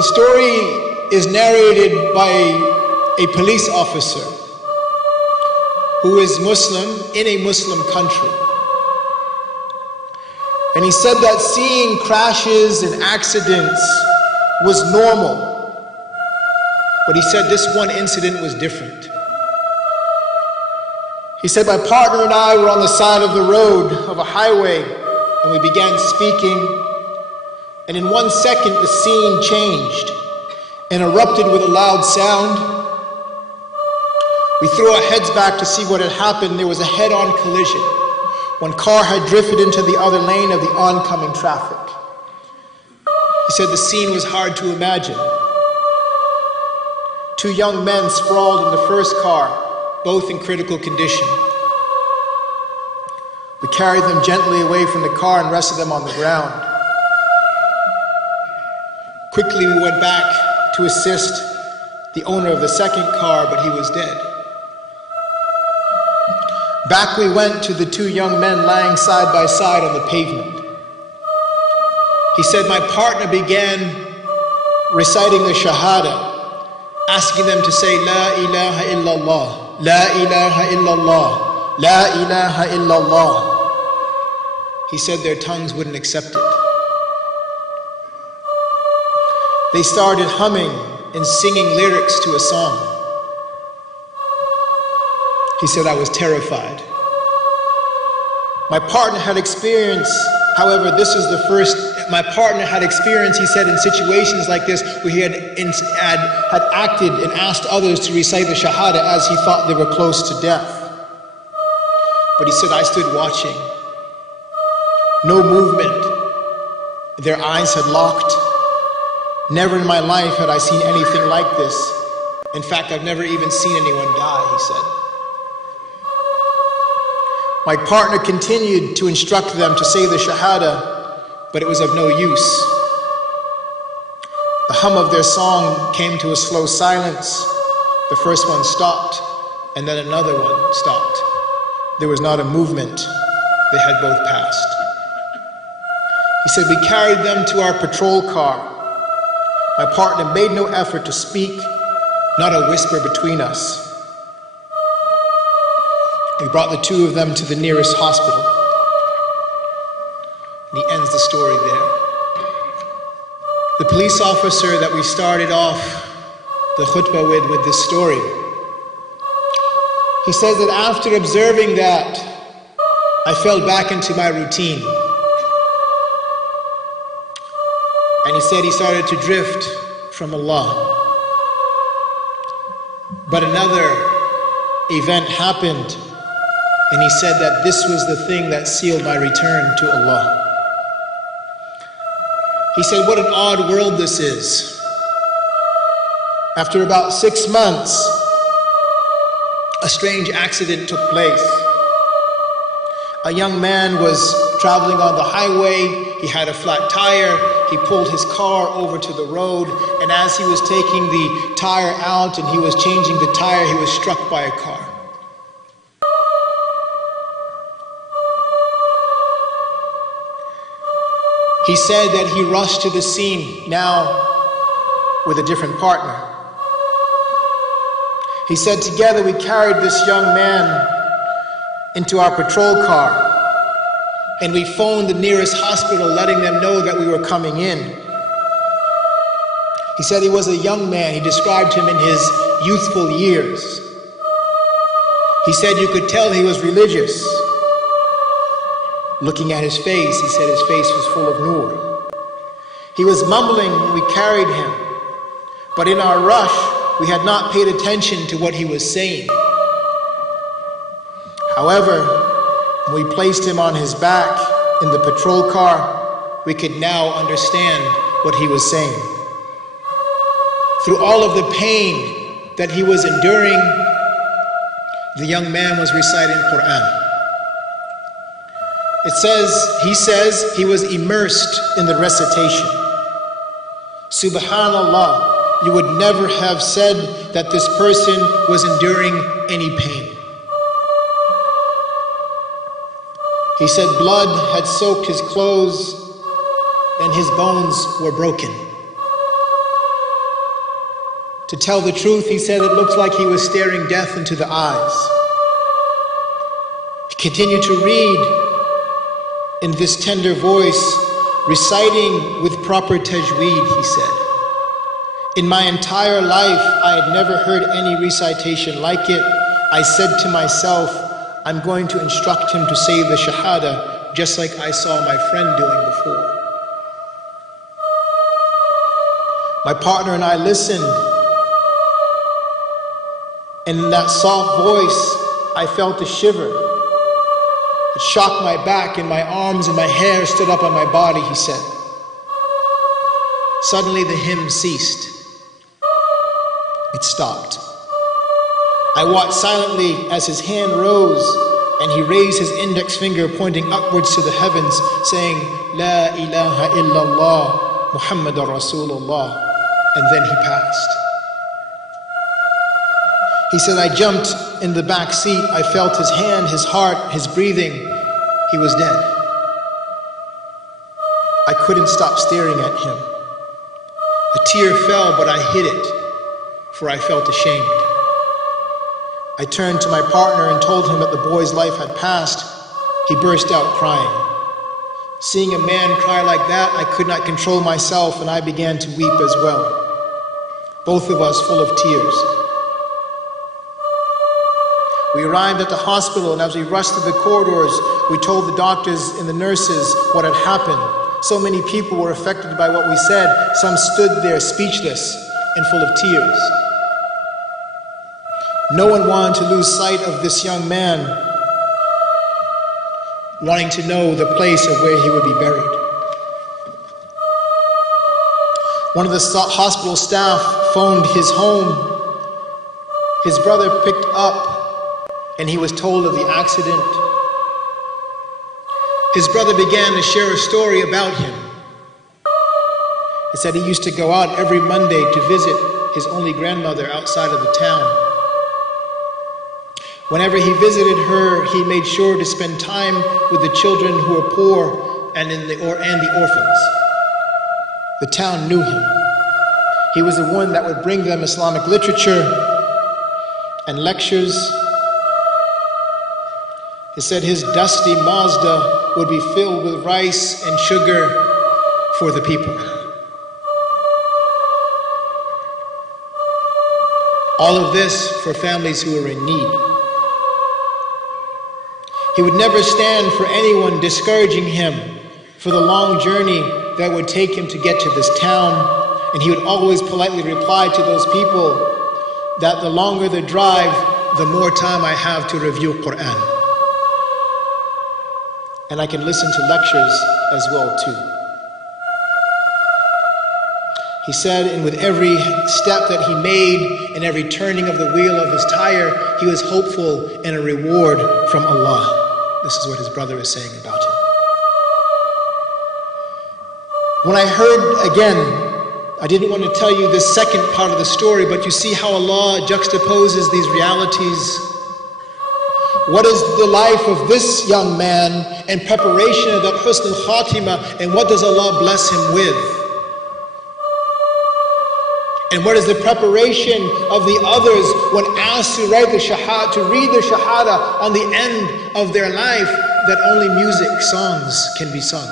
The story is narrated by a police officer who is Muslim in a Muslim country. And he said that seeing crashes and accidents was normal. But he said this one incident was different. He said, my partner and I were on the side of the road of a highway, and we began speaking. And in 1 second, the scene changed and erupted with a loud sound. We threw our heads back to see what had happened. There was a head-on collision. One car had drifted into the other lane of the oncoming traffic. He said the scene was hard to imagine. 2 young men sprawled in the first car, both in critical condition. We carried them gently away from the car and rested them on the ground. Quickly we went back to assist the owner of the second car, but he was dead. Back we went to the 2 young men lying side by side on the pavement. He said my partner began reciting the Shahada, asking them to say La ilaha illallah, La ilaha illallah, La ilaha illallah. He said their tongues wouldn't accept it. They started humming and singing lyrics to a song. He said, I was terrified. My partner had experienced, however, this was the first, my partner had experienced, he said, in situations like this, where he had acted and asked others to recite the Shahada as he thought they were close to death. But he said, I stood watching. No movement. Their eyes had locked. Never in my life had I seen anything like this. In fact, I've never even seen anyone die, he said. My partner continued to instruct them to say the Shahada, but it was of no use. The hum of their song came to a slow silence. The first one stopped, and then another one stopped. There was not a movement. They had both passed. He said, we carried them to our patrol car. My partner made no effort to speak, not a whisper between us. We brought the 2 of them to the nearest hospital. And he ends the story there. The police officer that we started off the khutbah with this story, he says that after observing that, I fell back into my routine. And he said he started to drift from Allah. But another event happened, and he said that this was the thing that sealed my return to Allah. He said, what an odd world this is. After about 6 months, a strange accident took place. A young man was traveling on the highway. He had a flat tire. He pulled his car over to the road, and as he was taking the tire out and he was changing the tire, he was struck by a car. He said that he rushed to the scene, now with a different partner. He said, together we carried this young man into our patrol car, and we phoned the nearest hospital, letting them know that we were coming in. He said he was a young man. He described him in his youthful years. He said you could tell he was religious. Looking at his face, he said his face was full of nur. He was mumbling when we carried him, but in our rush, we had not paid attention to what he was saying. However, when we placed him on his back in the patrol car, we could now understand what he was saying. Through all of the pain that he was enduring, the young man was reciting Quran. He says he was immersed in the recitation. Subhanallah, you would never have said that this person was enduring any pain. He said blood had soaked his clothes and his bones were broken. To tell the truth, he said it looked like he was staring death into the eyes. He continued to read in this tender voice, reciting with proper tajweed, he said. In my entire life, I had never heard any recitation like it. I said to myself, I'm going to instruct him to say the Shahada, just like I saw my friend doing before. My partner and I listened, and in that soft voice, I felt a shiver. It shocked my back and my arms and my hair stood up on my body, he said. Suddenly the hymn ceased. It stopped. I watched silently as his hand rose and he raised his index finger pointing upwards to the heavens, saying, La ilaha illallah, Muhammadur Rasulullah, and then he passed. He said, I jumped in the back seat. I felt his hand, his heart, his breathing. He was dead. I couldn't stop staring at him. A tear fell, but I hid it, for I felt ashamed. I turned to my partner and told him that the boy's life had passed. He burst out crying. Seeing a man cry like that, I could not control myself and I began to weep as well. Both of us full of tears. We arrived at the hospital, and as we rushed through the corridors, we told the doctors and the nurses what had happened. So many people were affected by what we said. Some stood there speechless and full of tears. No one wanted to lose sight of this young man, wanting to know the place of where he would be buried. One of the hospital staff phoned his home. His brother picked up and he was told of the accident. His brother began to share a story about him. He said he used to go out every Monday to visit his only grandmother outside of the town. Whenever he visited her, he made sure to spend time with the children who were poor and the orphans. The town knew him. He was the one that would bring them Islamic literature and lectures. He said his dusty Mazda would be filled with rice and sugar for the people. All of this for families who were in need. He would never stand for anyone discouraging him for the long journey that would take him to get to this town. And he would always politely reply to those people that the longer the drive, the more time I have to review Quran. And I can listen to lectures as well too. He said, and with every step that he made and every turning of the wheel of his tire, he was hopeful in a reward from Allah. This is what his brother is saying about him. When I heard again, I didn't want to tell you this second part of the story, but you see how Allah juxtaposes these realities. What is the life of this young man in preparation of that husn al-khatimah, and what does Allah bless him with? And what is the preparation of the others when asked to write the Shahada, to read the Shahada on the end of their life, that only music, songs can be sung?